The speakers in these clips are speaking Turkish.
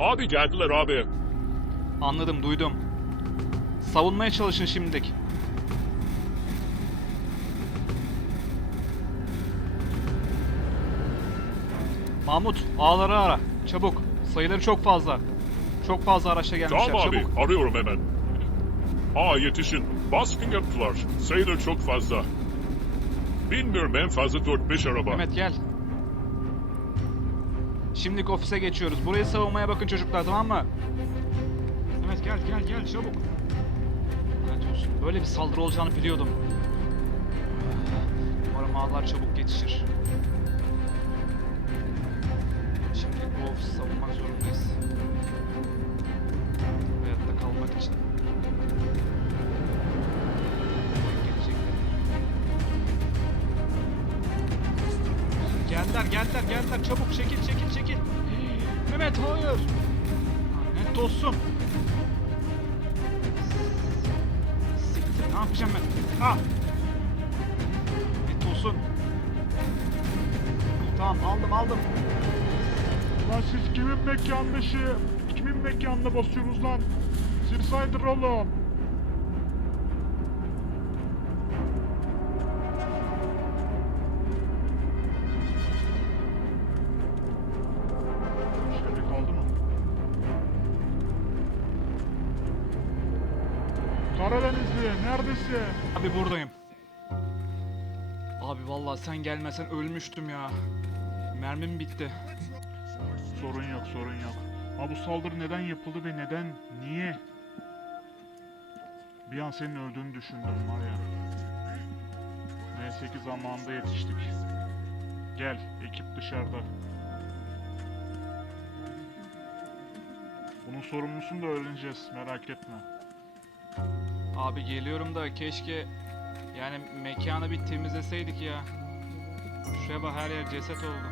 Abi geldiler abi. Anladım, duydum. Savunmaya çalışın şimdilik. Mahmut, ağları ara. Çabuk. Sayıları çok fazla. Çok fazla araçla gelmişler. Tamam abi Çabuk. arıyorum hemen. Aa yetişin. Baskın yaptılar. Sayıları çok fazla. Bilmiyorum en fazla 4-5 araba. Mehmet gel. Şimdilik ofise geçiyoruz. Burayı savunmaya bakın çocuklar tamam mı? Mehmet gel gel gel çabuk. Lanet olsun. Böyle bir saldırı olacağını biliyordum. Umarım ağlar çabuk geçişir. Şimdilik bu ofisi savunmak zorundayız. Hayatta kalmak için. Geldiler, geldiler. Çabuk çekil, çekil, çekil. Mehmet hayır. Lanet olsun. Siktir, ne yapacağım ben? Ah. Lanet olsun. Tamam, aldım, aldım. Lan siz kimin mekanı dışı? Kimin mekanına basıyorsunuz lan? Suicider oğlum. Karadenizli neredesin? Abi buradayım. Abi vallahi sen gelmesen ölmüştüm ya. Mermim bitti. Sorun yok sorun yok. Ama bu saldırı neden yapıldı ve neden? Niye? Bir an senin öldüğünü düşündüm var ya. Neyse ki zamanında yetiştik. Gel ekip dışarıda. Bunun sorumlusunu da öğreneceğiz merak etme. Abi geliyorum da keşke yani mekanı bir temizleseydik ya. Şuraya bak her yer ceset oldu.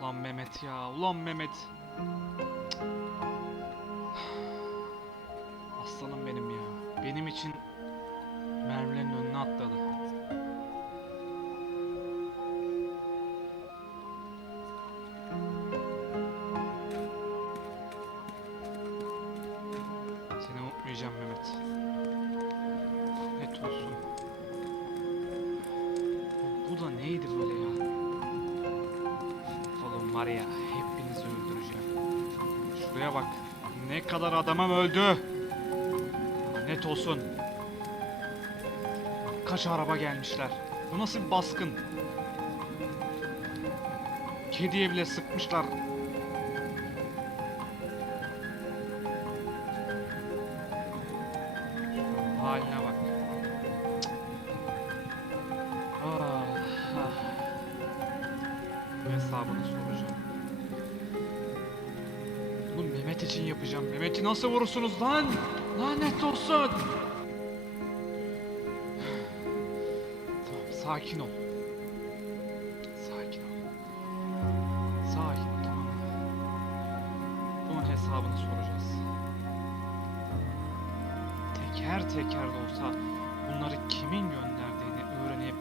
Ulan Mehmet ya, ulan Mehmet. Aslanım benim ya. Benim için mermilerin Mehmet. Net olsun. Bu, bu da neydi böyle ya? Oğlum var ya hepinizi öldüreceğim. Şuraya bak. Ne kadar adamım öldü. Net olsun. Kaç araba gelmişler. Bu nasıl bir baskın? Kediye bile sıkmışlar. Haline bak. Ah, ah. Hesabını soracağım. Bunu Mehmet için yapacağım. Mehmet'i nasıl vurursunuz lan? Lanet olsun. Tamam, sakin ol. Sakin ol. Sakin ol, tamam? Bunun hesabını soracağız. Teker teker de olsa bunları kimin gönderdiğini öğrenip